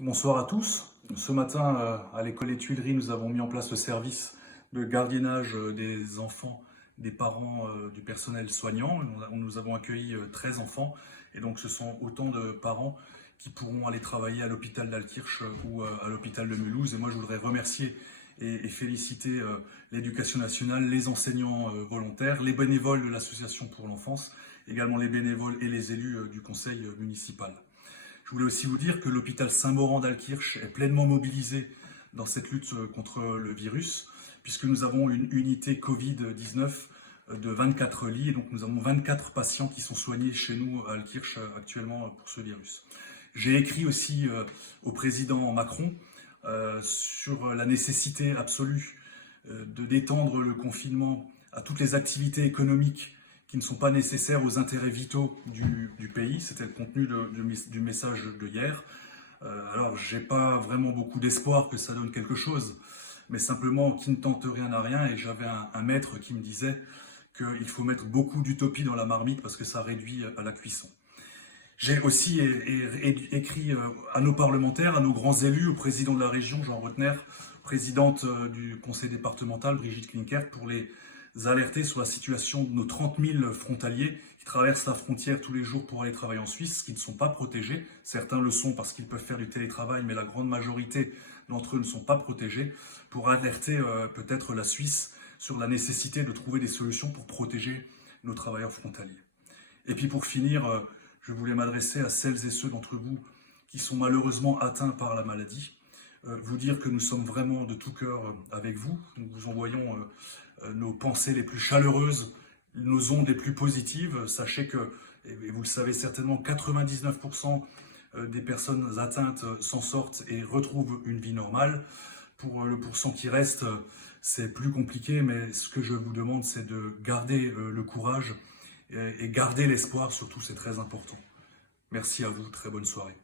Bonsoir à tous. Ce matin, à l'école des Tuileries, nous avons mis en place le service de gardiennage des enfants, des parents, du personnel soignant. Nous avons accueilli 13 enfants et donc ce sont autant de parents qui pourront aller travailler à l'hôpital d'Altkirch ou à l'hôpital de Mulhouse. Et moi, je voudrais remercier et féliciter l'Éducation nationale, les enseignants volontaires, les bénévoles de l'Association pour l'enfance, également les bénévoles et les élus du conseil municipal. Je voulais aussi vous dire que l'hôpital Saint-Maurent d'Altkirch est pleinement mobilisé dans cette lutte contre le virus, puisque nous avons une unité Covid-19 de 24 lits, et donc nous avons 24 patients qui sont soignés chez nous à Altkirch actuellement pour ce virus. J'ai écrit aussi au président Macron sur la nécessité absolue de d'étendre le confinement à toutes les activités économiques qui ne sont pas nécessaires aux intérêts vitaux du pays. C'était le contenu du message de hier. Alors, j'ai pas vraiment beaucoup d'espoir que ça donne quelque chose, mais simplement, qui ne tente rien à rien. Et j'avais un maître qui me disait qu'il faut mettre beaucoup d'utopie dans la marmite parce que ça réduit à la cuisson. J'ai aussi écrit à nos parlementaires, à nos grands élus, au président de la région, Jean Rotner, présidente du conseil départemental, Brigitte Klinkert, pour les alerter sur la situation de nos 30 000 frontaliers qui traversent la frontière tous les jours pour aller travailler en Suisse, qui ne sont pas protégés. Certains le sont parce qu'ils peuvent faire du télétravail, mais la grande majorité d'entre eux ne sont pas protégés, pour alerter peut-être la Suisse sur la nécessité de trouver des solutions pour protéger nos travailleurs frontaliers. Et puis pour finir, je voulais m'adresser à celles et ceux d'entre vous qui sont malheureusement atteints par la maladie. Vous dire que nous sommes vraiment de tout cœur avec vous. Nous vous envoyons nos pensées les plus chaleureuses, nos ondes les plus positives. Sachez que, et vous le savez certainement, 99% des personnes atteintes s'en sortent et retrouvent une vie normale. Pour le pourcent qui reste, c'est plus compliqué, mais ce que je vous demande, c'est de garder le courage et garder l'espoir, surtout, c'est très important. Merci à vous, très bonne soirée.